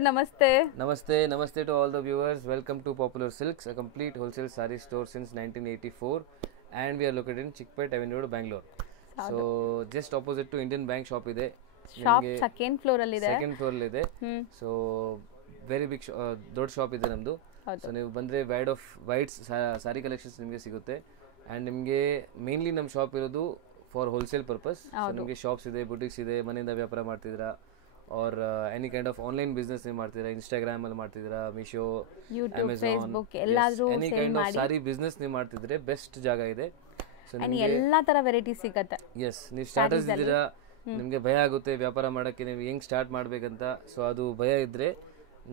Namaste. Namaste to all the viewers. Welcome to Popular Silks, a complete wholesale saree store since 1984, and we are located in Chickpet Avenue, Bangalore. So just opposite to Indian Bank shop ide. Shop second floor ಅಲ್ಲಿ ಇದೆ. Second floor ಅಲ್ಲಿ ಇದೆ. So very big ದೊಡ್ಡ shop ಇದೆ ನಮ್ದು. So ನೀವು ಬಂದ್ರೆ wide ಸಾರಿ collections ನಿಮಗೆ ಸಿಗುತ್ತೆ. ಅಂಡ್ ನಿಮಗೆ ಮೇನ್ಲಿ ನಮ್ಮ ಶಾಪ್ ಇರೋದು ಫಾರ್ ಹೋಲ್ಸೇಲ್ ಪರ್ಪಸ್. ಸೊ ನಿಮಗೆ ಶಾಪ್ಸ್ ಇದೆ, ಬುಟಿಕ್ಸ್ ಇದೆ, ಮನೆಯಿಂದ ವ್ಯಾಪಾರ ಮಾಡ್ತಿದ್ದೀರಾ और any kind of online business नहीं ಮಾಡ್ತಿದ್ದೀರಾ, ಇನ್ಸ್ಟಾಗ್ರಾಮ್ ಅಲ್ಲಿ ಮಾಡ್ತಿದ್ದೀರಾ, ಮೀಶೋ, ಯೂಟ್ಯೂಬ್, ಫೇಸ್ಬುಕ್ ಎಲ್ಲಾದ್ರೂ any kind of sorry business ನೀವು ಮಾಡ್ತಿದ್ರೆ ಬೆಸ್ಟ್ ಜಾಗ ಇದೆ. ಸೊ ನಿಮಗೆ ಎಲ್ಲಾ ತರ ವೆರೈಟಿ ಸಿಗುತ್ತೆ. ಎಸ್, ನೀವು ಸ್ಟಾರ್ಟರ್ಸ್ ಇದ್ದೀರಾ, ನಿಮಗೆ ಭಯ ಆಗುತ್ತೆ ವ್ಯಾಪಾರ ಮಾಡೋಕ್ಕೆ, ನೀವು ಹೆಂಗ್ ಸ್ಟಾರ್ಟ್ ಮಾಡಬೇಕಂತ. ಸೊ ಅದು ಭಯ ಇದ್ರೆ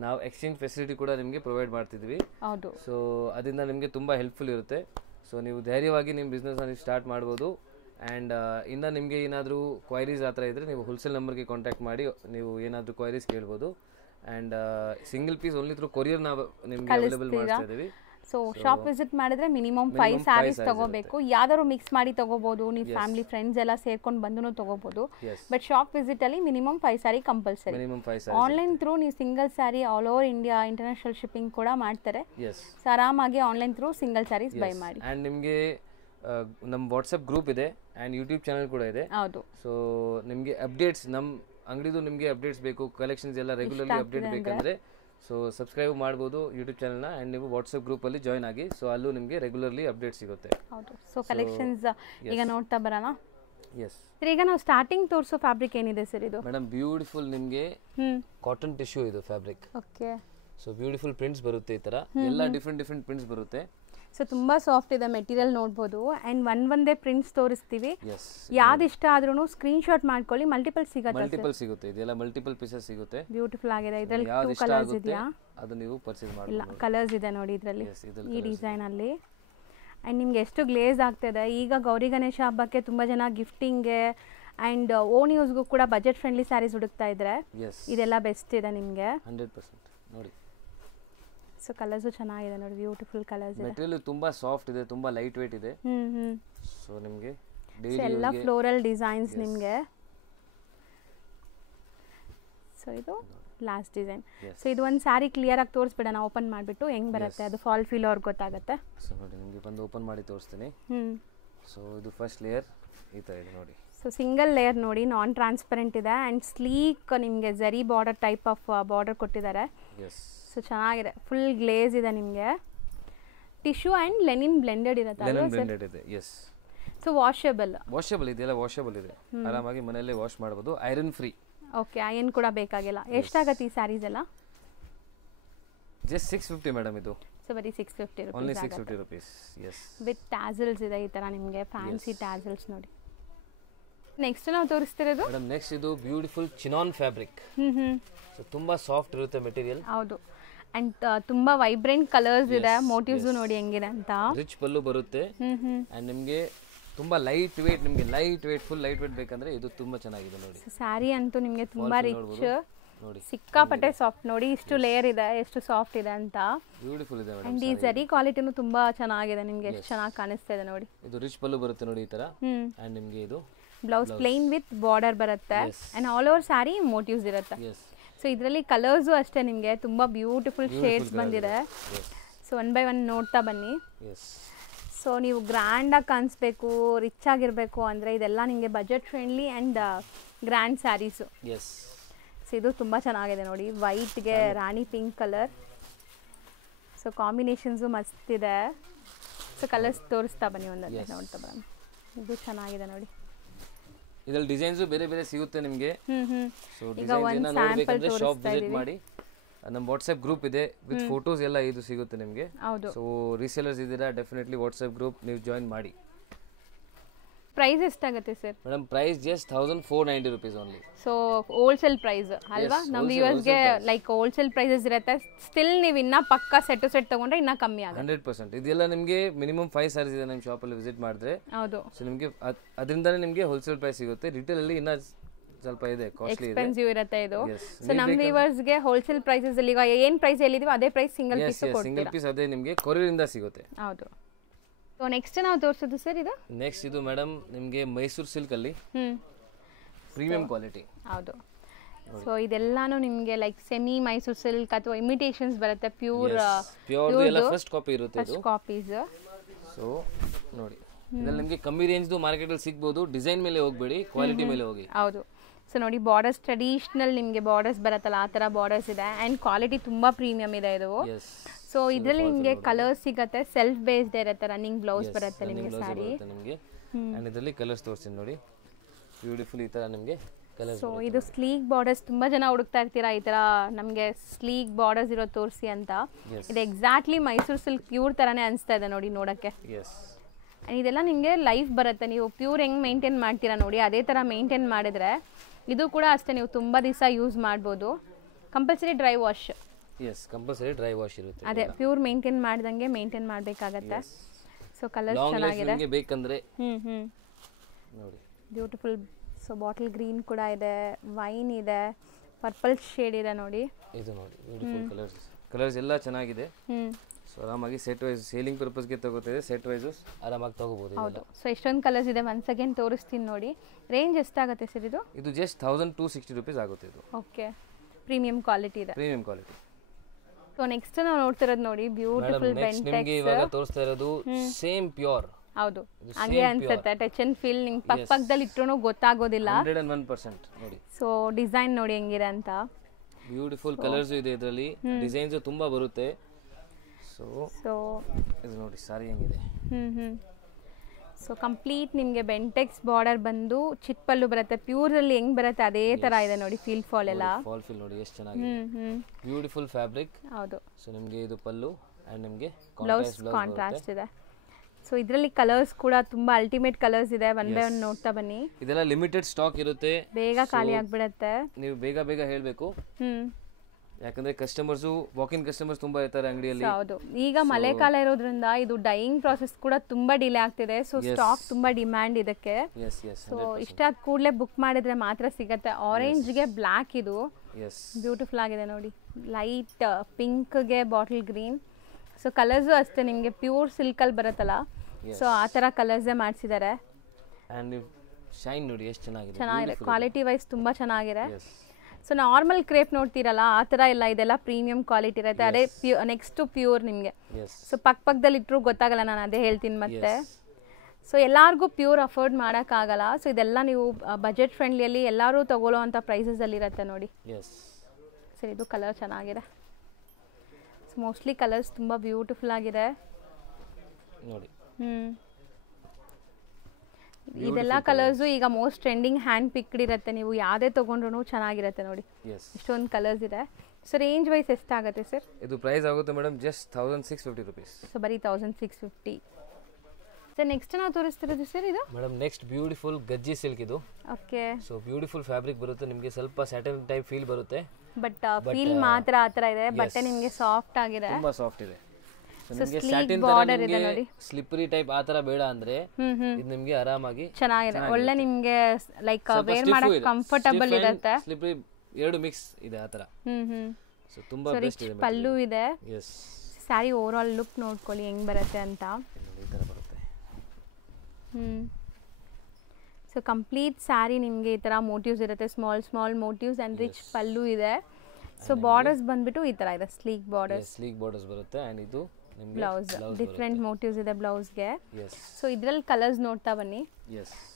ನಾವು ಎಕ್ಸ್ಚೇಂಜ್ ಫೆಸಿಲಿಟಿ ಕೂಡ ನಿಮಗೆ ಪ್ರೊವೈಡ್ ಮಾಡ್ತಿದ್ವಿ. ಹೌದು. ಸೊ ಅದರಿಂದ ನಿಮಗೆ ತುಂಬಾ ಹೆಲ್ಪ್ಫುಲ್ ಇರುತ್ತೆ. ಸೊ ನೀವು ಧೈರ್ಯವಾಗಿ ನಿಮ್ಮ ಬಿಸ್ನೆಸ್ ನೀವು ಸ್ಟಾರ್ಟ್ ಮಾಡ್ಬೋದು. ಆ್ಯಂಡ್ ಇನ್ನು ನಿಮಗೆ ಏನಾದರೂ ಕ್ವೈರೀಸ್ ಆ ಥರ ಇದ್ದರೆ ನೀವು ಹೋಲ್ಸೇಲ್ ನಂಬರ್ಗೆ ಕಾಂಟ್ಯಾಕ್ಟ್ ಮಾಡಿ ನೀವು ಏನಾದರೂ ಕ್ವೈರೀಸ್ ಕೇಳ್ಬೋದು. And single piece only through courier ನಾವು ನಿಮಗೆ ಅವೈಲೇಬಲ್ ಮಾಡ್ತಾ ಇದ್ದೀವಿ. ಸೊ ಶಾಪ್ ವಿಸಿಟ್ ಮಾಡಿದ್ರೆ ಮಿನಿಮಮ್ 5 ಸ್ಯಾರೀಸ್ ತಗೋಬೇಕು. ಯಾವ್ದಾದ್ರು ಮಿಕ್ಸ್ ಮಾಡಿ ತಗೋಬಹುದು, ನೀವು ಫ್ಯಾಮಿಲಿ ಫ್ರೆಂಡ್ಸ್ ಎಲ್ಲ ಸೇರ್ಕೊಂಡು ಬಂದು ತಗೋಬಹುದು. ಬಟ್ ಶಾಪ್ ವಿಸಿಟ್ ಅಲ್ಲಿ minimum 5 sari compulsory. Online through ನೀವು single sari all over India international shipping ಕೂಡ ಮಾಡ್ತಾರೆ. ಸೊ ಆರಾಮಾಗಿ online through single saris buy ಮಾಡಿ. ಆ್ಯಂಡ್ ನಿಮಗೆ ನಮ್ಮ ವಾಟ್ಸಪ್ ಗ್ರೂಪ್ ಇದೆ ಆ್ಯಂಡ್ ಯೂಟ್ಯೂಬ್ ಚಾನಲ್ ಕೂಡ ಇದೆ. ಹೌದು. ಸೊ ನಿಮಗೆ ಅಪ್ಡೇಟ್ಸ್, ನಮ್ಮ ಅಂಗಡಿದು ನಿಮಗೆ ಅಪ್ಡೇಟ್ಸ್ ಬೇಕು, ಕಲೆಕ್ಷನ್ಸ್ ಎಲ್ಲ ರೆಗ್ಯುಲರ್ಲಿ ಅಪ್ಡೇಟ್ ಬೇಕಂದ್ರೆ ಸೊ ಸಬ್ಸ್ಕ್ರೈಬ್ ಮಾಡ್ಬೋದು ಯೂಟ್ಯೂಬ್ ಚಾನಲ್ನ. ಆ್ಯಂಡ್ ನೀವು ವಾಟ್ಸಪ್ ಗ್ರೂಪಲ್ಲಿ ಜಾಯ್ನ್ ಆಗಿ. ಸೊ ಅಲ್ಲೂ ನಿಮಗೆ ರೆಗ್ಯುಲರ್ಲಿ ಅಪ್ಡೇಟ್ ಸಿಗುತ್ತೆ. ಹೌದು. ಸೊ ಕಲೆಕ್ಷನ್ಸ್ ಈಗ ನೋಡ್ತಾ ಬರೋಣ. ಎಸ್, ಈಗ ನಾವು ಸ್ಟಾರ್ಟಿಂಗ್ ತೋರಿಸೋ ಫ್ಯಾಬ್ರಿಕ್ ಏನಿದೆ ಸರ್ ಇದು? ಮೇಡಮ್ ಬ್ಯೂಟಿಫುಲ್ ನಿಮಗೆ ಕಾಟನ್ ಟಿಶ್ಯೂ ಇದು fabric. Okay. So beautiful prints ಬರುತ್ತೆ, ಈ ಥರ ಎಲ್ಲ ಡಿಫ್ರೆಂಟ್ ಪ್ರಿಂಟ್ಸ್ ಬರುತ್ತೆ. ಸೊ ತುಂಬಾ ಸಾಫ್ಟ್ ಇದೆ ಮೆಟೀರಿಯಲ್ ನೋಡ್ಬೋದು. ಅಂಡ್ ಒಂದೇ ಪ್ರಿಂಟ್ಸ್ ತೋರಿಸ್ತೀವಿ. ಯಾವ್ದು ಇಷ್ಟ ಆದ್ರೂ ಸ್ಕ್ರೀನ್ ಶಾಟ್ ಮಾಡ್ಕೊಳ್ಳಿ. ಮಲ್ಟಿಪಲ್ ಸಿಗುತ್ತೆ, ಇದೆಲ್ಲ ಮಲ್ಟಿಪಲ್ ಪೀಸಸ್ ಸಿಗುತ್ತೆ. ಬ್ಯೂಟಿಫುಲ್ ಆಗಿದೆ. ಇದರಲ್ಲಿ 2 ಕಲರ್ಸ್ ಇದೆಯಾ? ಅದು ನೀವು ಪರ್ಚೇಸ್ ಮಾಡಬಹುದು. ಇಲ್ಲ, ಕಲರ್ಸ್ ಇದೆ ನೋಡಿ ಇದರಲ್ಲಿ, ಈ ಡಿಸೈನ್ ಅಲ್ಲಿ. ಅಂಡ್ ನಿಮ್ಗೆ ಎಷ್ಟು ಗ್ಲೇಸ್ ಆಗ್ತಿದೆ. ಈಗ ಗೌರಿ ಗಣೇಶ ಹಬ್ಬಕ್ಕೆ ತುಂಬಾ ಜನ ಗಿಫ್ಟಿಂಗ್ಗೆ ಅಂಡ್ ಓನ್ ಯೂಸ್ಗೂ ಕೂಡ ಬಜೆಟ್ ಫ್ರೆಂಡ್ಲಿ ಸ್ಯಾರೀಸ್ ಹುಡುಕ್ತಾ ಇದ್ರೆ ಇದೆಲ್ಲ ಬೆಸ್ಟ್ ಇದೆ ನಿಮ್ಗೆ. 100% ನೋಡಿ. ಸೊ ಕಲರ್ಸ್ ಚೆನ್ನಾಗಿದೆ ನೋಡಿ, ಬ್ಯೂಟಿಫುಲ್ ಕಲರ್ಸ್ ಇದೆ. ಮೆಟೀರಿಯಲ್ ತುಂಬಾ ಸಾಫ್ಟ್ ಇದೆ, ತುಂಬಾ ಲೈಟ್ ವೇಟ್ ಇದೆ. ಸೊ ನಿಮಗೆ ಎಲ್ಲ ಫ್ಲೋರಲ್ ಡಿಸೈನ್ಸ್ ನಿಮಗೆ. ಸೊ ಇದು ಲಾಸ್ಟ್ ಡಿಸೈನ್. ಸೊ ಇದು ಒಂದು ಸ್ಯಾರಿ ಕ್ಲಿಯರ್ ಆಗಿ ತೋರಿಸ್ಬಿಡೋಣ, ಓಪನ್ ಮಾಡಿಬಿಟ್ಟು ಹೆಂಗ್ ಬರುತ್ತೆ ಅದು ಫಾಲ್ ಫೀಲ್ ಅವ್ರಿಗೆ ಗೊತ್ತಾಗುತ್ತೆ. ಸೊ ನೋಡಿ, ನಿಮಗೆ ಬಂದು ಓಪನ್ ಮಾಡಿ ತೋರಿಸ್ತೀನಿ. ಸೊ ಇದು ಫಸ್ಟ್ ಲೇಯರ್ ಈ ಥರ ಇದೆ ನೋಡಿ. ಸೊ ಸಿಂಗಲ್ ಲೇಯರ್ ನೋಡಿ, ನಾನ್ ಟ್ರಾನ್ಸ್ಪರೆಂಟ್ ಇದೆ ಅಂಡ್ ಸ್ಲೀಕ್ ನಿಮಗೆ ಜರಿ ಬಾರ್ಡರ್ ಟೈಪ್ ಆಫ್ ಬಾರ್ಡರ್ ಕೊಟ್ಟಿದ್ದಾರೆ. ಸೊ ಚೆನ್ನಾಗಿದೆ, ಫುಲ್ ಗ್ಲೇಸ್ ಇದೆ ನಿಮಗೆ. ಟಿಶ್ಯೂ ಅಂಡ್ ಲೆನಿನ್ ಬ್ಲೆಂಡೆಡ್ ಇರುತ್ತೆ. ಎಸ್. ಸೊ ವಾಷಬಲ್ ಇದೆಲ್ಲ ವಾಷಬಲ್ ಇದೆ, ಆರಾಮಾಗಿ ಮನೆಯಲ್ಲೇ ವಾಶ್ ಮಾಡಬಹುದು, ಐರನ್ ಫ್ರೀ. ಓಕೆ, ಐರನ್ ಕೂಡ ಬೇಕಾಗಿಲ್ಲ. ಎಷ್ಟಾಗತ್ತೆ ಈ ಸ್ಯಾರೀಸ್ ಎಲ್ಲ? ಜಸ್ಟ್ 650 ಮೇಡಮ್ ಇದು. ಸೊ ಬರೀ 650 rupees. Only 650 rupees. Yes. With tassels ಇದೆ ಈ ತರ ನಿಮಗೆ, ಫ್ಯಾನ್ಸಿ ಟ್ಯಾಸಲ್ಸ್ ನೋಡಿ. ನೆಕ್ಸ್ಟ್ ನಾವು ತೋರಿಸ್ತಿರೋದು ಮೇಡಮ್, ನೆಕ್ಸ್ಟ್ ಇದು ಬ್ಯೂಟಿಫುಲ್ ಚಿನಾನ್ ಫ್ಯಾಬ್ರಿಕ್. ಸೊ ತುಂಬಾ ಸಾಫ್ಟ್ ಇರುತ್ತೆ ಮೆಟೀರಿಯಲ್. ಹೌದು. ಅಂಡ್ ತುಂಬಾ ವೈಬ್ರೆಂಟ್ ಕಲರ್ಸ್ ಇದೆ, ಮೋಟಿವ್ಸ್ ನೋಡಿ ಹೆಂಗಿದೆ ಅಂತ. ರಿಚ್ ಪಲ್ಲು ಬರುತ್ತೆ. ಅಂಡ್ ನಿಮಗೆ ತುಂಬಾ ಲೈಟ್ ವೇಟ್, ನಿಮಗೆ ಫುಲ್ ಲೈಟ್ ವೇಟ್ ಬೇಕಂದ್ರೆ ಇದು ತುಂಬಾ ಚೆನ್ನಾಗಿದೆ ನೋಡಿ. ಸ್ಯಾರಿ ಅಂತೂ ನಿಮಗೆ ತುಂಬಾ ರಿಚ್ ನೋಡಿ, ಸಿಕ್ಕಾಪಟ್ಟೆ ಸಾಫ್ಟ್ ನೋಡಿ. ಇಷ್ಟು ಲೇಯರ್ ಇದೆ, ಎಷ್ಟು ಸಾಫ್ಟ್ ಇದೆ ಅಂತ. ಬ್ಯೂಟಿಫುಲ್ ಇದೆ. ಅಂಡ್ ಈ ಜರಿ ಕ್ವಾಲಿಟಿನೂ ತುಂಬಾ ಚೆನ್ನಾಗಿದೆ, ನಿಮಗೆ ಎಷ್ಟು ಚೆನ್ನಾಗಿ ಕಾಣಿಸ್ತಾ ಇದೆ ನೋಡಿ. ಇದು ರಿಚ್ ಪಲ್ಲು ಬರುತ್ತೆ ನೋಡಿ ಈ ತರ. ಅಂಡ್ ನಿಮಗೆ ಇದು ಬ್ಲೌಸ್ ಪ್ಲೇನ್ ವಿತ್ ಬಾರ್ಡರ್ ಬರುತ್ತೆ. And all over sari motives ಇರುತ್ತೆ. ಸೊ ಇದರಲ್ಲಿ ಕಲರ್ಸು ಅಷ್ಟೇ ನಿಮಗೆ ತುಂಬಾ ಬ್ಯೂಟಿಫುಲ್ ಶೇಡ್ಸ್ ಬಂದಿದೆ. ಸೊ 1 ಬೈ 1 ನೋಡ್ತಾ ಬನ್ನಿ. ಸೊ ನೀವು ಗ್ರ್ಯಾಂಡಾಗಿ ಕಾಣಿಸ್ಬೇಕು, ರಿಚ್ ಆಗಿರಬೇಕು ಅಂದರೆ ಇದೆಲ್ಲ ನಿಮಗೆ budget friendly and grand sarees. So ಇದು ತುಂಬ ಚೆನ್ನಾಗಿದೆ ನೋಡಿ, ವೈಟ್ಗೆ rani pink colour. So combinations ಮಸ್ತ್ ಇದೆ. ಸೊ ಕಲರ್ಸ್ ತೋರಿಸ್ತಾ ಬನ್ನಿ, ಒಂದೊಂದು ನೋಡ್ತಾ ಬನ್ನಿ. ಇದು ಚೆನ್ನಾಗಿದೆ ನೋಡಿ. ಇದರಲ್ಲಿ ಡಿಸೈನ್ಸ್ ಬೇರೆ ಬೇರೆ ಸಿಗುತ್ತೆ ನಿಮಗೆ. ಸೊ ಈಗ ಒಂದು ಸ್ಯಾಂಪಲ್ ಶಾಪ್ ವಿಸಿಟ್ ಮಾಡಿ. ನಮ್ಮ ವಾಟ್ಸ್ಆಪ್ ಗ್ರೂಪ್ ಇದೆ ವಿತ್ ಫೋಟೋಸ್ ಎಲ್ಲ ಇದು ಸಿಗುತ್ತೆ ನಿಮಗೆ. ಸೊ ರೀಸೇಲರ್ಸ್ ಇದ್ದೀರಾ, ಡೆಫಿನೆಟ್ಲಿ ವಾಟ್ಸ್ಆಪ್ ಗ್ರೂಪ್ ನೀವು ಜಾಯಿನ್ ಮಾಡಿ. ಪ್ರೈಸ್ ಎಷ್ಟಾಗುತ್ತೆ sir? Madam price just 1490 rupees only. So wholesale price ಅಲ್ವಾ? ನಮ್ಮ ವ್ಯೂವರ್ಸ್ಗೆ ಲೈಕ್ ಹೋಲ್ಸೇಲ್ ಪ್ರೈಸಸ್ ಇರುತ್ತೆ. ಸ್ಟಿಲ್ ನೀವು ಇನ್ನ ಪಕ್ಕ ಸೆಟ್ ಟು ಸೆಟ್ ತಗೊಂಡ್ರೆ ಇನ್ನ ಕಮ್ಮಿ ಆಗುತ್ತೆ. 100%. ಇದೆಲ್ಲ ನಿಮಗೆ ಮಿನಿಮಮ್ 5 ಸ್ಯಾರೀಸ್ ಇದೆ ನಮ್ಮ ಶಾಪಲ್ಲಿ ವಿಸಿಟ್ ಮಾಡಿದ್ರೆ. ಹೌದು. ಸೊ ನಿಮಗೆ ಅದರಿಂದನೇ ನಿಮಗೆ ಹೋಲ್ಸೇಲ್ ಪ್ರೈಸ್ ಸಿಗುತ್ತೆ. ರಿಟೇಲ್ ಅಲ್ಲಿ ಇನ್ನ ಸ್ವಲ್ಪ ಇದೆ, ಕಾಸ್ಟ್ಲಿ ಇದೆ, ಎಕ್ಸ್ಪೆನ್ಸಿವ್ ಇರುತ್ತೆ ಇದು. ಸೊ ನಮ್ಮ ವ್ಯೂವರ್ಸ್ಗೆ ಹೋಲ್ಸೇಲ್ ಪ್ರೈಸಸ್ ಅಲ್ಲಿ ಈಗ ಏನು ಪ್ರೈಸ್ ಹೇಳಿದೀವಿ ಅದೇ ಪ್ರೈಸ್ ಸಿಂಗಲ್ ಪೀಸ್ ಕೊಡ್ತೀರಾ? ಸಿಂಗಲ್ ಪೀಸ್ ಅದೇ ನಿಮಗೆ ಕೊರಿಯರ್ ಇಂದ ಸಿಗುತ್ತೆ. ಹೌದು. ಸೊ ನೆಕ್ಸ್ಟ್ ನಾವು ತೋರಿಸೋದು ಸರ್ ಇದು. ನೆಕ್ಸ್ಟ್ ಇದು ಮೇಡಮ್ ನಿಮಗೆ ಮೈಸೂರು ಸಿಲ್ಕ್ ಅಲ್ಲಿ ಪ್ರೀಮಿಯಂ ಕ್ವಾಲಿಟಿ. ಹೌದು. ಸೊ ಇದೆಲ್ಲಾನು ನಿಮಗೆ ಲೈಕ್ ಸೆಮಿ ಮೈಸೂರು ಸಿಲ್ಕ್ ಅಥವಾ ಇಮಿಟೇಷನ್ಸ್ ಬರುತ್ತೆ, ಪ್ಯೂರ್ ಎಲ್ಲ ಫಸ್ಟ್ ಕಾಪಿ ಇರುತ್ತೆ ಇದು. First copies. ಸೊ ನೋಡಿ ಇದ್ರಲ್ಲಿ ನಿಮಗೆ ಕಮ್ಮಿ ರೇಂಜ್ದು ಮಾರ್ಕೆಟಲ್ಲಿ ಸಿಗ್ಬೋದು. ಡಿಸೈನ್ ಮೇಲೆ ಹೋಗಬೇಡಿ, ಕ್ವಾಲಿಟಿ ಮೇಲೆ ಹೋಗಿ. ಹೌದು. ಸೊ ನೋಡಿ ಬಾರ್ಡರ್ಸ್ ಟ್ರೆಡಿಷನಲ್ ನಿಮಗೆ ಬಾರ್ಡರ್ಸ್ ಬರುತ್ತಲ್ಲ ಆ ಥರ ಬಾರ್ಡರ್ಸ್ ಇದೆ ಆ್ಯಂಡ್ ಕ್ವಾಲಿಟಿ ತುಂಬ ಪ್ರೀಮಿಯಮ್ ಇದೆ ಇದು. ಸೊ ಇದರಲ್ಲಿ ನಿಮಗೆ ಕಲರ್ಸ್ ಸಿಗುತ್ತೆ, ಸೆಲ್ಫ್ ಬೇಸ್ಡ್ ಇರುತ್ತೆ, ರನ್ನಿಂಗ್ ಬ್ಲೌಸ್ ಬರುತ್ತೆ ನಿಮಗೆ ಸ್ಯಾರಿ. ನಿಮಗೆ ಆ್ಯಂಡ್ ಇದರಲ್ಲಿ ಕಲರ್ಸ್ ತೋರಿಸ್ತೀನಿ ನೋಡಿ, ಬ್ಯೂಟಿಫುಲ್ ಈ ಥರ ನಿಮಗೆ ಕಲರ್ಸ್. ಸೊ ಇದು ಸ್ಲೀಕ್ ಬಾರ್ಡರ್ಸ್ ತುಂಬ ಜನ ಹುಡುಕ್ತಾ ಇರ್ತೀರಾ ಈ ಥರ ನಮಗೆ ಸ್ಲೀಕ್ ಬಾರ್ಡರ್ಸ್ ಇರೋ ತೋರಿಸಿ ಅಂತ. ಇದು ಎಕ್ಸಾಕ್ಟ್ಲಿ ಮೈಸೂರು ಸಿಲ್ಕ್ ಪ್ಯೂರ್ ಥರನೇ ಅನಿಸ್ತಾ ಇದೆ ನೋಡಿ ನೋಡೋಕ್ಕೆ. ಇದೆಲ್ಲ ನಿಮಗೆ ಲೈಫ್ ಬರುತ್ತೆ, ನೀವು ಪ್ಯೂರ್ ಹೆಂಗೆ ಮೇಂಟೈನ್ ಮಾಡ್ತೀರಾ ನೋಡಿ ಅದೇ ಥರ ಮೇಂಟೈನ್ ಮಾಡಿದ್ರೆ ಇದು ಕೂಡ ಅಷ್ಟೇ ನೀವು ತುಂಬ ದಿವಸ ಯೂಸ್ ಮಾಡ್ಬೋದು. Compulsory dry wash. Compulsory dry wash ಇರುತ್ತೆ. ಅದೇ ಪ್ಯೂರ್ ಮೇಂಟೈನ್ ಮಾಡ್ದಂಗೆ ಮೇಂಟೈನ್ ಮಾಡಬೇಕಾಗತ್ತೆ. ಸೊ ಕಲರ್ಸ್ ಚೆನ್ನಾಗಿದೆ ಬೇಕಂದ್ರೆ ನೋಡಿ ಬ್ಯೂಟಿಫುಲ್. ಸೊ ಬಾಟಲ್ ಗ್ರೀನ್ ಕೂಡ ಇದೆ, ವೈನ್ ಇದೆ, ಪರ್ಪಲ್ ಶೇಡ್ ಇದೆ ನೋಡಿ. ಇದು ನೋಡಿ ಬ್ಯೂಟಿಫುಲ್ ಕಲರ್ಸ್ ಎಲ್ಲ ಚೆನ್ನಾಗಿದೆ. ಸೊ ಆರಾಮಾಗಿ ಸೆಟ್ ವೈಸ್ ಸೇಲಿಂಗ್ ಪರ್ಪಸ್ಗೆ ತಗೋತಿದೆ, ಸೆಟ್ ವೈಸ್ ಆರಾಮಾಗಿ ತಗೋಬಹುದು. ಹೌದು. ಸೊ ಎಷ್ಟೊಂದು ಕಲರ್ಸ್ ಇದೆ, ಒನ್ಸ್ ಅಗೇನ್ ತೋರಿಸ್ತೀನಿ ನೋಡಿ. ರೇಂಜ್ ಎಷ್ಟಾಗುತ್ತೆ ಸರ್ ಇದು? ಇದು ಜಸ್ಟ್ 1260 ರೂಪೀಸ್ ಆಗುತ್ತೆ ಇದು. ಓಕೆ, ಪ್ರೀಮಿಯಂ ಕ್ವಾಲಿಟಿ ಇದೆ. Premium quality. ಸೊ ನೆಕ್ಸ್ಟ್ ನಾವು ನೋಡ್ತಿರೋದು ನೋಡಿ ಬ್ಯೂಟಿಫುಲ್ ಬೆಂಟೆಕ್ಸ್. ನಿಮಗೆ ಇವಾಗ ತೋರಿಸ್ತಾ ಇರೋದು ಸೇಮ್ ಪ್ಯೂರ್. ಹೌದು, ಹಾಗೆ ಅನ್ಸುತ್ತೆ, ಟಚ್ ಅಂಡ್ ಫೀಲ್ ನಿಮ್ಗೆ ಪಕ್ಕದಲ್ಲಿ ಇಟ್ರೂ ಗೊತ್ತಾಗೋದಿಲ್ಲ. 101% ನೋಡಿ. ಸೊ ಡಿಸೈನ್ ನೋಡಿ ಹೆಂಗಿದೆ ಅಂತ. ಬ್ಯೂಟಿಫುಲ್ ಕಲರ್ಸ್ ಇದೆ ಇದರಲ್ಲಿ, ಡಿಸೈನ್ಸ್ ತುಂಬಾ ಬರುತ್ತೆ. ಸೊ ಇದು ನೋಡಿ ಸಾರಿ ಹೆಂಗಿದೆ. ಸೊ ಕಂಪ್ಲೀಟ್ ನಿಮಗೆ ಬೆಂಟೆಕ್ಸ್ ಬಾರ್ಡರ್ ಬಂದು ಚಿಟ್ಪಲ್ಲು ಬರುತ್ತೆ, ಪ್ಯೂರ್ ಅಲ್ಲಿ ಹೆಂಗ್ ಬರುತ್ತೆ ಅದೇ ತರ ಇದೆ ನೋಡಿ. ಫೀಲ್ ಫಾಲ್ ಎಲ್ಲ ಫಾಲ್ ಫೀಲ್ ನೋಡಿ ಎಷ್ಟು ಚೆನ್ನಾಗಿದೆ. Beautiful fabric. ಹೌದು. ಸೊ ನಿಮಗೆ ಇದು ಪಲ್ಲು ಅಂಡ್ ನಿಮಗೆ ಬ್ಲೌಸ್ ಕಾಂಟ್ರಾಸ್ಟ್ ಇದೆ. ಸೊ ಇದರಲ್ಲಿ ಕಲರ್ಸ್ ಕೂಡ ತುಂಬಾ ಅಲ್ಟಿಮೇಟ್ ಕಲರ್ಸ್ ಇದೆ. ಒನ್ ಬೈ ಒನ್ ನೋಡ್ತಾ ಬನ್ನಿ. ಇದೆಲ್ಲ ಲಿಮಿಟೆಡ್ ಸ್ಟಾಕ್ ಇರುತ್ತೆ, ಬೇಗ ಖಾಲಿ ಆಗ್ಬಿಡುತ್ತೆ. ನೀವು ಬೇಗ ಹೇಳಬೇಕು, ಯಾಕಂದ್ರೆ ಕಸ್ಟಮರ್ಸ್ ವಾಕಿನ್ ಕಸ್ಟಮರ್ಸ್ ತುಂಬಾ ಇರ್ತಾರೆ ಅಂಗಡಿಯಲ್ಲಿ. ಹೌದು, ಈಗ ಮಳೆಕಾಲ ಇರೋದ್ರಿಂದ ಇದು ಡೈಯಿಂಗ್ ಪ್ರಾಸೆಸ್ ಕೂಡ ತುಂಬಾ ಡಿಲೇ ಆಗ್ತಿದೆ. ಸೊ ಸ್ಟಾಕ್ ತುಂಬಾ ಡಿಮ್ಯಾಂಡ್ ಇದಕ್ಕೆ. ಸೊ ಇಷ್ಟ ಕೂಡಲೇ ಬುಕ್ ಮಾಡಿದ್ರೆ ಮಾತ್ರ ಸಿಗತ್ತೆ. ಆರೆಂಜ್ಗೆ ಬ್ಲ್ಯಾಕ್ ಇದು ಬ್ಯೂಟಿಫುಲ್ ಆಗಿದೆ ನೋಡಿ, ಲೈಟ್ ಪಿಂಕ್ಗೆ ಬಾಟಲ್ ಗ್ರೀನ್. ಸೊ ಕಲರ್ಸು ಅಷ್ಟೇ ನಿಮಗೆ ಪ್ಯೂರ್ ಸಿಲ್ಕಲ್ಲಿ ಬರುತ್ತಲ್ಲ, ಸೊ ಆ ಥರ ಕಲರ್ಸೇ ಮಾಡಿಸಿದ್ದಾರೆ. ಶೈನ್ ನೋಡಿ ಎಷ್ಟು ಚೆನ್ನಾಗಿದೆ, ಚೆನ್ನಾಗಿದೆ, ಕ್ವಾಲಿಟಿ ವೈಸ್ ತುಂಬ ಚೆನ್ನಾಗಿದೆ. ಸೊ ನಾರ್ಮಲ್ ಕ್ರೇಪ್ ನೋಡ್ತೀರಲ್ಲ ಆ ಥರ ಇಲ್ಲ, ಇದೆಲ್ಲ ಪ್ರೀಮಿಯಂ ಕ್ವಾಲಿಟಿ ಇರುತ್ತೆ. ಅದೇ ನೆಕ್ಸ್ಟ್ ಪ್ಯೂರ್ ನಿಮಗೆ. ಸೊ ಪಕ್ಕದಲ್ಲಿ ಇಟ್ಟರು ಗೊತ್ತಾಗಲ್ಲ, ನಾನು ಅದೇ ಹೇಳ್ತೀನಿ ಮತ್ತೆ. ಸೊ ಎಲ್ಲರಿಗೂ ಪ್ಯೂರ್ ಅಫೋರ್ಡ್ ಮಾಡೋಕ್ಕಾಗಲ್ಲ. ಸೊ ಇದೆಲ್ಲ ನೀವು ಬಜೆಟ್ ಫ್ರೆಂಡ್ಲಿಯಲ್ಲಿ ಎಲ್ಲರೂ ತಗೊಳ್ಳೋ ಅಂಥ ಪ್ರೈಸಸಲ್ಲಿ ಇರುತ್ತೆ ನೋಡಿ. ಸರಿ, ಇದು ಕಲರ್ ಚೆನ್ನಾಗಿದೆ. ಸೊ ಮೋಸ್ಟ್ಲಿ ಕಲರ್ಸ್ ತುಂಬ ಬ್ಯೂಟಿಫುಲ್ ಆಗಿದೆ ನೋಡಿ. ಇದೆಲ್ಲ ಕಲರ್ಸು ಈಗ ಮೋಸ್ಟ್ ಟ್ರೆಂಡಿಂಗ್ ಹ್ಯಾಂಡ್ ಪಿಕ್ಡ್ ಇರುತ್ತೆ, ನೀವು ಯಾವುದೇ ತೊಗೊಂಡ್ರೂ ಚೆನ್ನಾಗಿರುತ್ತೆ ನೋಡಿ. ಇಷ್ಟೊಂದು ಕಲರ್ಸ್ ಇದೆ. ಸೊ ರೇಂಜ್ ವೈಸ್ ಎಷ್ಟಾಗುತ್ತೆ ಸರ್? ಇದು ಪ್ರೈಸ್ ಆಗುತ್ತೆ ಮೇಡಮ್ ಜಸ್ಟ್ 1650 ರೂಪೀಸ್. ಸೊ ಬರೀ 1650. ಸರ್ ನೆಕ್ಸ್ಟ್ ನಾವು ತೋರಿಸ್ತಿರೋದು ಸರ್ ಇದು ಮೇಡಮ್ ನೆಕ್ಸ್ಟ್ ಬ್ಯೂಟಿಫುಲ್ ಗಜ್ಜಿ ಸಿಲ್ಕ್ ಇದು. ಓಕೆ. ಸೊ ಬ್ಯೂಟಿಫುಲ್ ಫ್ಯಾಬ್ರಿಕ್ ಬರುತ್ತೆ, ನಿಮಗೆ ಸ್ವಲ್ಪ ಸ್ಯಾಟಿನ್ ಟೈಪ್ ಫೀಲ್ ಬರುತ್ತೆ, ಬಟ್ ಫೀಲ್ ಮಾತ್ರ ಆ ಥರ ಇದೆ. ಬಟ್ಟೆ ನಿಮಗೆ ಸಾಫ್ಟ್ ಆಗಿದೆ, ತುಂಬಾ ಸಾಫ್ಟ್ ಇದೆ. ನಿಮಗೆ ಸ್ಯಾಟಿನ್ ಬಾರ್ಡರ್ ಇದೆ ನೋಡಿ, ಸ್ಲಿಪ್ಪರಿ ಟೈಪ್ ಆ ತರ ಬೇಡ ಅಂದ್ರೆ ಇದು ನಿಮಗೆ ಆರಾಮಾಗಿ ಚೆನ್ನಾಗಿದೆ. ಒಳ್ಳೆ ನಿಮಗೆ ಲೈಕ್ ವೇರ್ ಮಾಡಕ್ಕೆ ಕಂಫರ್ಟಬಲ್ ಇರುತ್ತೆ. ಸ್ಲಿಪ್ಪರಿ ಎರಡು ಮಿಕ್ಸ್ ಇದೆ ಆ ತರ. ಸೊ ತುಂಬಾ ಬೆಸ್ಟ್ ಇದೆ. ಪಲ್ಲು ಇದೆ. ಸ್ಯಾರಿ ಓವರ್ ಆಲ್ ಲುಕ್ ನೋಡ್ಕೊಳ್ಳಿ ಹೆಂಗ್ ಬರುತ್ತೆ ಅಂತ. ಈ ತರ ಬರುತ್ತೆ. ಸೊ ಕಂಪ್ಲೀಟ್ ಸ್ಯಾರಿ ನಿಮಗೆ ಈ ತರ ಮೋಟಿವ್ಸ್ ಇರುತ್ತೆ, small motifs and rich pallu ಇದೆ. ಸೊ ಬಾರ್ಡರ್ಸ್ ಬಂದ್ಬಿಟ್ಟು ಈ ತರ ಇದೆ, ಸ್ಲೀಕ್ ಬಾರ್ಡರ್ಸ್ ಬರುತ್ತೆ. ಅಂಡ್ ಇದು ಬ್ಲೌಸ್ ಡಿಫ್ರೆಂಟ್ ಮೋಟಿವ್ಸ್ ಇದೆ ಬ್ಲೌಸ್ಗೆ. ಸೊ ಇದ್ರಲ್ಲಿ ಕಲರ್ಸ್ ನೋಡ್ತಾ ಬನ್ನಿ.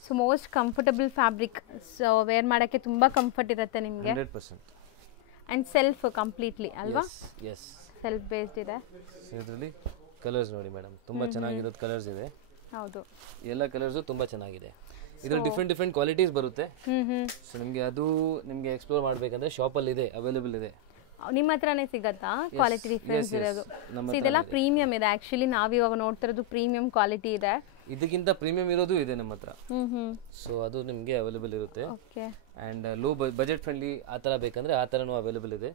So most comfortable fabric, so wear ಮಾಡೋಕ್ಕೆ ತುಂಬ ಕಂಫರ್ಟ್ ಇರುತ್ತೆ ನಿಮಗೆ. 100%. ಆ್ಯಂಡ್ ಸೆಲ್ಫ್ ಕಂಪ್ಲೀಟ್ಲಿ ಅಲ್ವಾ? ಸೆಲ್ಫ್ ಬೇಸ್ಡ್ ಇದೆ. ಇದರಲ್ಲಿ ಕಲರ್ಸ್ ನೋಡಿ ಮೇಡಮ್, ತುಂಬ ಚೆನ್ನಾಗಿರೋದು ಕಲರ್ಸ್ ಇದೆ. ಹೌದು, ಎಲ್ಲ ಕಲರ್ಸು ತುಂಬ ಚೆನ್ನಾಗಿದೆ. ಇದರಲ್ಲಿ ಡಿಫ್ರೆಂಟ್ ಕ್ವಾಲಿಟೀಸ್ ಬರುತ್ತೆ. ಸೊ ನಿಮಗೆ ಅದು ನಿಮಗೆ ಎಕ್ಸ್ಪ್ಲೋರ್ ಮಾಡಬೇಕಂದ್ರೆ ಶಾಪಲ್ಲಿ ಇದೆ, ಅವೈಲೇಬಲ್ ಇದೆ. ನಿಮ್ಮ ಹತ್ರನೇ ಸಿಗತ್ತಾ ಕ್ವಾಲಿಟಿ ಡಿಫ್ರೆನ್ಸ್ ಇರೋದು? ಇದೆಲ್ಲ ಪ್ರೀಮಿಯಂ ಇದೆ. ಆಕ್ಚುಲಿ ನಾವಿವಾಗ ನೋಡ್ತಿರೋದು ಪ್ರೀಮಿಯಂ ಕ್ವಾಲಿಟಿ ಇದೆ. ಇದಕ್ಕಿಂತ ಪ್ರೀಮಿಯಂ ಇರೋದು ಇದೆ ನಮ್ಮ ಹತ್ರ. ಸೊ ಅದು ನಿಮಗೆ ಅವೈಲೇಬಲ್ ಇರುತ್ತೆ. ಅಂಡ್ ಲೋ ಬಜೆಟ್ ಫ್ರೆಂಡ್ಲಿ ಆ ಥರ ಬೇಕಂದ್ರೆ ಆ ಥರನೂ ಅವೈಲೇಬಲ್ ಇದೆ.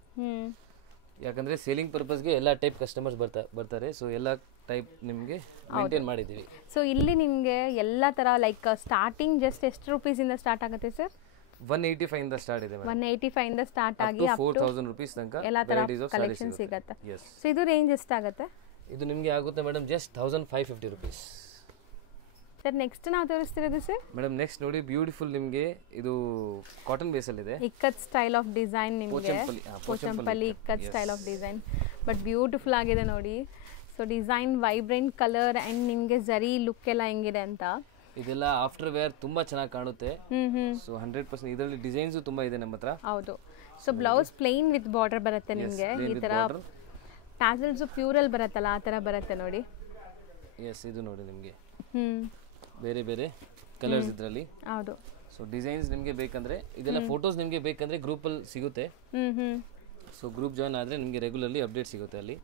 ಯಾಕಂದ್ರೆ ಸೇಲಿಂಗ್ ಪರ್ಪಸ್ಗೆ ಎಲ್ಲ ಟೈಪ್ ಕಸ್ಟಮರ್ಸ್ ಬರ್ತಾರೆ. ಸೊ ಎಲ್ಲ ಟೈಪ್ ನಿಮಗೆ ಮೇಂಟೈನ್ ಮಾಡಿದ್ದೀವಿ. ಸೊ ಇಲ್ಲಿ ನಿಮಗೆ ಎಲ್ಲ ಥರ ಲೈಕ್ ಸ್ಟಾರ್ಟಿಂಗ್ ಜಸ್ಟ್ ಎಷ್ಟು ರೂಪೀಸಿಂದ ಸ್ಟಾರ್ಟ್ ಆಗುತ್ತೆ ಸರ್? 185 ಇಂದ ಸ್ಟಾರ್ಟ್ ಇದೆ. 185 ಇಂದ ಸ್ಟಾರ್ಟ್ ಆಗಿ ಅಪ್ ಟು 4000 ರೂಪೀಸ್ ತನಕ ಎಲ್ಲ ತರ ಕಲೆಕ್ಷನ್ ಸಿಗುತ್ತೆ. ಸೊ ಇದು ರೇಂಜ್ ಎಷ್ಟಾಗುತ್ತೆ? ಇದು ನಿಮಗೆ ಆಗುತ್ತೆ madam just 1550 rupees. Sir next ನಾವು ತೋರಿಸ್ತಿರೋದು ಸರ್ ಮೇಡಮ್ ನೆಕ್ಸ್ಟ್ ನೋಡಿ ಬ್ಯೂಟಿಫುಲ್ ನಿಮಗೆ ಇದು ಕಾಟನ್ ಬೇಸಲ್ಲಿ ಇದೆ. ಇಕ್ಕತ್ ಸ್ಟೈಲ್ ಆಫ್ ಡಿಸೈನ್ ನಿಮಗೆ Pochampally ikat style of design but beautiful ಆಗಿದೆ ನೋಡಿ. So design vibrant colour and ನಿಮಗೆ ಜರಿ ಲುಕ್ ಎಲ್ಲ ಹೆಂಗಿದೆ ಅಂತ. ಇದೆಲ್ಲ ಆಫ್ಟರ್ ವೇರ್ ತುಂಬಾ ಚೆನ್ನಾಗಿ ಕಾಣುತ್ತೆ. ಸೊ 100% ಇದರಲ್ಲಿ ಡಿಸೈನ್ಸ್ ತುಂಬಾ ಇದೆ ನಮ್ಮ ಹತ್ರ. ಹೌದು. So blouse plain with border ಬರುತ್ತೆ ನಿಮಗೆ. ಈ ತರ ಟ್ಯಾಸಲ್ಸ್ ಪ್ಯೂರಲ್ಲಿ ಬರುತ್ತಲ್ಲ ಆ ತರ ಬರುತ್ತೆ ನೋಡಿ. ಎಸ್ ಇದು ನೋಡಿ ನಿಮಗೆ ಬೇರೆ ಬೇರೆ ಕಲರ್ಸ್ ಇದರಲ್ಲಿ. ಹೌದು. ಸೊ ಡಿಸೈನ್ಸ್ ನಿಮಗೆ ಬೇಕಂದ್ರೆ ಇದೆಲ್ಲ ಫೋಟೋಸ್ ನಿಮಗೆ ಬೇಕಂದ್ರೆ ಗ್ರೂಪಲ್ಲಿ ಸಿಗುತ್ತೆ. ಸೊ ಗ್ರೂಪ್ ಜಾಯ್ನ್ ಆದರೆ ನಿಮಗೆ ರೆಗ್ಯುಲರ್ಲಿ ಅಪ್ಡೇಟ್ ಸಿಗುತ್ತೆ ಅಲ್ಲಿ.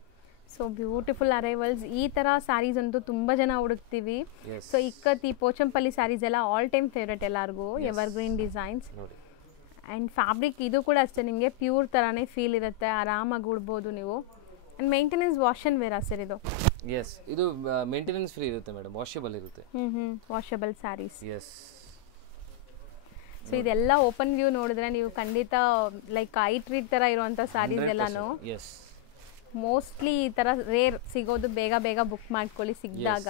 So beautiful arrivals. ಈ ಥರ ಸ್ಯಾರೀಸ್ ಅಂತೂ ತುಂಬ ಜನ ಹುಡುಕ್ತೀವಿ. ಸೊ ಇಕ್ಕತ್ ಈ ಪೋಚಂಪಲ್ಲಿ ಸ್ಯಾರೀಸ್ ಎಲ್ಲ ಆಲ್ ಟೈಮ್ ಫೇವ್ರೇಟ್ ಎಲ್ಲರಿಗೂ. ಎವರ್ಗ್ರೀನ್ ಡಿಸೈನ್ಸ್ ಆ್ಯಂಡ್ ಫ್ಯಾಬ್ರಿಕ್ ಇದು ಕೂಡ ಅಷ್ಟೇ ನಿಮಗೆ ಪ್ಯೂರ್ ಥರನೇ ಫೀಲ್ ಇರುತ್ತೆ. ಆರಾಮಾಗಿ ಉಡ್ಬೋದು ನೀವು. And maintenance wash and wear sir ಇದು. ಎಸ್ ಇದು ಮೇಂಟೆನೆನ್ಸ್ ಫ್ರೀ ಇರುತ್ತೆ ಮೇಡಮ್. ವಾಷಬಲ್ ಇರುತ್ತೆ. Washable sarees. ಎಸ್. ಸೊ ಇದೆಲ್ಲ ಓಪನ್ ವ್ಯೂ ನೋಡಿದ್ರೆ ನೀವು ಖಂಡಿತ ಲೈಕ್ ಐ ಟ್ರೀಟ್ ಥರ ಇರುವಂಥ ಸ್ಯಾರೀಸ್ ಎಲ್ಲಾನು ಮೋಸ್ಟ್ಲಿ ಈ ಥರ ರೇರ್ ಸಿಗೋದು. ಬೇಗ ಬೇಗ ಬುಕ್ ಮಾಡ್ಕೊಳ್ಳಿ ಸಿಕ್ಕಿದಾಗ.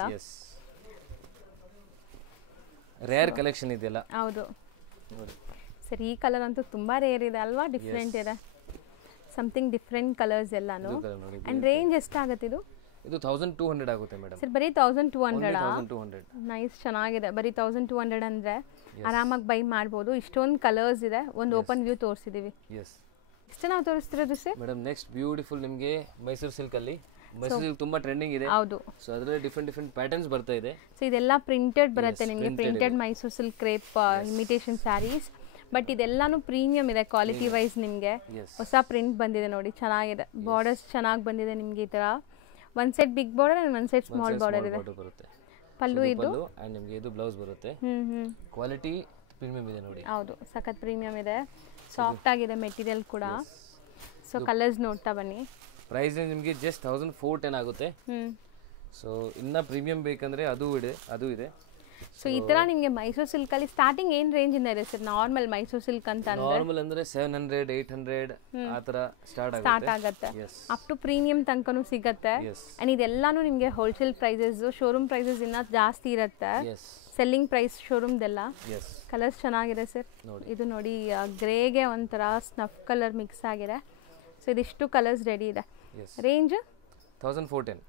ರೇರ್ ಕಲೆಕ್ಷನ್ ಇದೆಲ್ಲ. ಹೌದು ಸರ್. ಈ ಕಲರ್ ಅಂತೂ ತುಂಬ ರೇರ್ ಇದೆ ಅಲ್ವಾ? ಡಿಫ್ರೆಂಟ್ ಇದೆ. ಸಮಥಿಂಗ್ ಡಿಫ್ರೆಂಟ್ ಕಲರ್ಸ್ ಎಲ್ಲಾನು. ಆ್ಯಂಡ್ ರೇಂಜ್ ಎಷ್ಟಾಗುತ್ತೆ ಇದು? ಇದು 1200 ಆಗುತ್ತೆ ಮೇಡಮ್. ಸರ್ ಬರೀ 1200. ನೈಸ್, ಚೆನ್ನಾಗಿದೆ. ಬರೀ 1200 ಅಂದರೆ ಆರಾಮಾಗಿ ಬೈ ಮಾಡ್ಬೋದು. ಇಷ್ಟೊಂದು ಕಲರ್ಸ್ ಇದೆ. ಒಂದು ಓಪನ್ ವ್ಯೂ ತೋರಿಸಿದೀವಿ. ಇಷ್ಟು ನಾವು ತೋರಿಸ್ತಿರೋದು ಸರ್ ಮೇಡಮ್ ನೆಕ್ಸ್ಟ್ ಬ್ಯೂಟಿಫುಲ್ ನಿಮಗೆ ಮೈಸೂರು ಸಿಲ್ಕ್ ಅಲ್ಲಿ. ಮೈಸೂರು ಸಿಲ್ಕ್ ತುಂಬಾ ಟ್ರೆಂಡಿಂಗ್ ಇದೆ. ಹೌದು. ಸೊ ಅದರಲ್ಲಿ ಡಿಫರೆಂಟ್ ಪ್ಯಾಟರ್ನ್ಸ್ ಬರ್ತಾ ಇದೆ. ಸೊ ಇದೆಲ್ಲ ಪ್ರಿಂಟೆಡ್ ಬರುತ್ತೆ ನಿಮಗೆ. Printed Mysore silk crepe imitation sarees. But ಇದೆಲ್ಲಾನು ಪ್ರೀಮಿಯಂ ಇದೆ ಕ್ವಾಲಿಟಿ ವೈಸ್. ನಿಮಗೆ ಹೊಸ ಪ್ರಿಂಟ್ ಬಂದಿದೆ ನೋಡಿ, ಚೆನ್ನಾಗಿದೆ. ಬಾರ್ಡರ್ಸ್ ಚೆನ್ನಾಗಿ ಬಂದಿದೆ ನಿಮಗೆ. ಈ ತರ one side big border and one side small border ಇದೆ. ಪಲ್ಲು ಇದು ಅಂಡ್ ನಿಮಗೆ ಇದು ಬ್ಲೌಸ್ ಬರುತ್ತೆ. ಕ್ವಾಲಿಟಿ ಪ್ರೀಮಿಯಂ ಇದೆ ನೋಡಿ. ಹೌದು, ಸಖತ್ ಪ್ರೀಮಿಯಂ ಇದೆ. ಸಾಫ್ಟ್ ಆಗಿದೆ ಮೆಟೀರಿಯಲ್ ಕೂಡ. ಸೊ ಕಲರ್ಸ್ ನೋಡ್ತಾ ಬನ್ನಿ. ಪ್ರೈಸ್ ನಿಮಗೆ ಜಸ್ಟ್ 1410 ಆಗುತ್ತೆ. ಸೊ ಇನ್ನ ಪ್ರೀಮಿಯಂ ಬೇಕಂದ್ರೆ ಅದು ಇದೆ. ಸೊ ಈ ತರ ನಿಮಗೆ ಮೈಸೂರು ಸಿಲ್ಕ್ ಅಲ್ಲಿ ಸ್ಟಾರ್ಟಿಂಗ್ ಏನ್ ರೇಂಜ್ ಇಂದ ಇದೆ ಸರ್? ನಾರ್ಮಲ್ ಮೈಸೂರು ಸಿಲ್ಕ್ ಅಂತ ನಾರ್ಮಲ್ ಅಂದ್ರೆ 700 800 ಆ ತರ ಸ್ಟಾರ್ಟ್ ಆಗುತ್ತೆ. ಅಪ್ ಟು ಪ್ರೀಮಿಯಂ ತನಕನೂ ಸಿಗುತ್ತೆ. ಅಂಡ್ ಇದೆಲ್ಲಾನು ನಿಮಗೆ ಹೋಲ್ಸೇಲ್ ಪ್ರೈಸಸ್. ಶೋರೂಮ್ ಪ್ರೈಸಸ್ ಇನ್ನ ಜಾಸ್ತಿ ಇರುತ್ತೆ. ಸೆಲ್ಲಿಂಗ್ ಪ್ರೈಸ್ ಶೋರೂಮ್ದೆಲ್ಲ. ಕಲರ್ಸ್ ಚೆನ್ನಾಗಿದೆ ಸರ್. ಇದು ನೋಡಿ ಗ್ರೇಗೆ ಒಂಥರ ಸ್ನಫ್ ಕಲರ್ ಮಿಕ್ಸ್ ಆಗಿದೆ. ಸೊ ಇದಿಷ್ಟು ಕಲರ್ಸ್ ರೆಡಿ ಇದೆ. ರೇಂಜ್ 1410.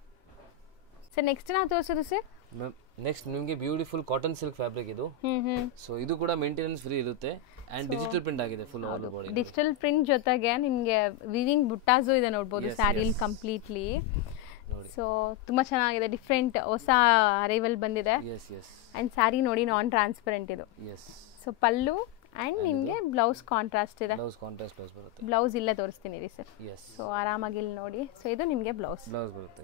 ಸರ್ ನೆಕ್ಸ್ಟ್ ನಾವು ತೋರಿಸೋದು ಸರ್ ನೆಕ್ಸ್ಟ್ ನಿಮಗೆ ಬ್ಯೂಟಿಫುಲ್ ಕಾಟನ್ ಸಿಲ್ಕ್ ಫ್ಯಾಬ್ರಿಕ್ ಇದು. ಸೊ ಇದು ಕೂಡ ಮೇಂಟೆನೆನ್ಸ್ ಫ್ರೀ ಇರುತ್ತೆ ಅಂಡ್ ಡಿಜಿಟಲ್ ಪ್ರಿಂಟ್ ಆಗಿದೆ full all body. Digital print ಜೊತೆಗೆ ನಿಮಗೆ ವಿವಿಂಗ್ ಬುಟ್ಟಾಸು ಇದೆ ನೋಡಬಹುದು ಸ್ಯಾರಿಲ್ ಕಂಪ್ಲೀಟ್ಲಿ. ಸೊ ತುಂಬಾ ಚೆನ್ನಾಗಿದೆ. ಡಿಫ್ರೆಂಟ್ ಹೊಸ ಅರೈವಲ್ ಬಂದಿದೆ. ಅಂಡ್ ಸ್ಯಾರಿ ನೋಡಿ ನಾನ್ ಟ್ರಾನ್ಸ್ಪರೆಂಟ್ ಇದು. ಸೊ ಪಲ್ಲು ಅಂಡ್ ನಿಮಗೆ ಬ್ಲೌಸ್ ಕಾಂಟ್ರಾಸ್ಟ್ ಇದೆ. ಬ್ಲೌಸ್ ಇಲ್ಲೇ ತೋರಿಸ್ತೀನಿ ರೀ ಸರ್. ಸೊ ಆರಾಮಾಗಿ ಇಲ್ಲಿ ನೋಡಿ. ಸೊ ಇದು ನಿಮಗೆ ಬ್ಲೌಸ್ ಬರುತ್ತೆ.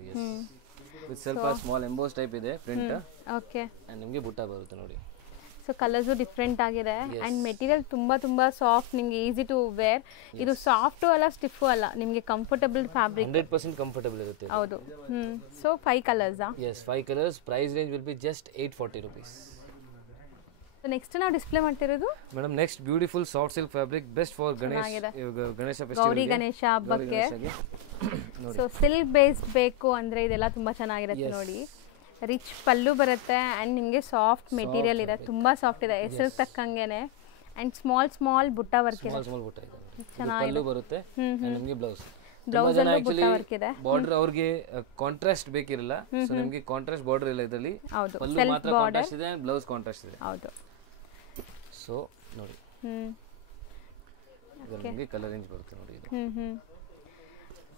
ವಿತ್ ಸ್ವಲ್ಪ ಸ್ಮಾಲ್ ಎಂಬೋಸ್ ಟೈಪ್ ಇದೆ ಪ್ರಿಂಟ್. ಓಕೆ. ಅಂಡ್ ನಿಮಗೆ ಬುಟ್ಟ ಬರುತ್ತೆ ನೋಡಿ. ಸೊ ಕಲರ್ಸು ಡಿಫ್ರೆಂಟ್ ಆಗಿದೆ. ಅಂಡ್ ಮೆಟೀರಿಯಲ್ ತುಂಬಾ ಸಾಫ್ಟ್. ನಿಮಗೆ ಈಸಿ ಟು ವೇರ್. ಇದು ಸಾಫ್ಟು ಅಲ್ಲ ಸ್ಟಿಫು ಅಲ್ಲ, ನಿಮಗೆ ಕಂಫರ್ಟಬಲ್ ಫ್ಯಾಬ್ರಿಕ್. 100% ಕಂಫರ್ಟಬಲ್ ಇರುತ್ತೆ. ಹೌದು. So 5 colours. yes 5 colours. Price range will be just 840 rupees. So next ನಾವು ಡಿಸ್ಪ್ಲೇ ಮಾಡ್ತಿರೋದು madam next beautiful soft silk fabric best for Ganesha festival, Gauri Ganesha ಹಬ್ಬಕ್ಕೆ. ಸೊ ಸಿಲ್ಕ್ ಬೇಸ್ಡ್ ಬೇಕು ಅಂದ್ರೆ ಇದೆಲ್ಲ ತುಂಬಾ ಚೆನ್ನಾಗಿರುತ್ತೆ ನೋಡಿ. ರಿಚ್ ಪಲ್ಲು ಬರುತ್ತೆ ಅಂಡ್ ನಿಮಗೆ ಸಾಫ್ಟ್ ಮೆಟೀರಿಯಲ್ ಇದೆ. ತುಂಬಾ ಸಾಫ್ಟ್ ಇದೆ ಹೆಸರು ತಕ್ಕಂಗೆನೆ. ಅಂಡ್ ಸ್ಮಾಲ್ ಬುಟ್ಟ ವರ್ಕ್ ಇದೆ. ಚೆನ್ನಾಗಿ ಬರುತ್ತೆ. ನಿಮಗೆ ಬ್ಲೌಸ್ ಬುಟ್ಟ ವರ್ಕ್ ಇದೆ. ಬಾರ್ಡರ್ ಅವ್ರಿಗೆ ಕಾಂಟ್ರಾಸ್ಟ್ ಬೇಕಿರಲ್ಲ. ಸೊ ನಿಮಗೆ ಕಾಂಟ್ರಾಸ್ಟ್ ಬಾರ್ಡರ್ ಇಲ್ಲ ಇದರಲ್ಲಿ. ಪಲ್ಲು ಮಾತ್ರ ಕಾಂಟ್ರಾಸ್ಟ್ ಇದೆ, ಬ್ಲೌಸ್ ಕಾಂಟ್ರಾಸ್ಟ್ ಇದೆ. ಹೌದು. ಸೊ ನೋಡಿ ನಿಮಗೆ ಕಲರ್ ರೇಂಜ್ ಬರುತ್ತೆ ನೋಡಿ. ಇದು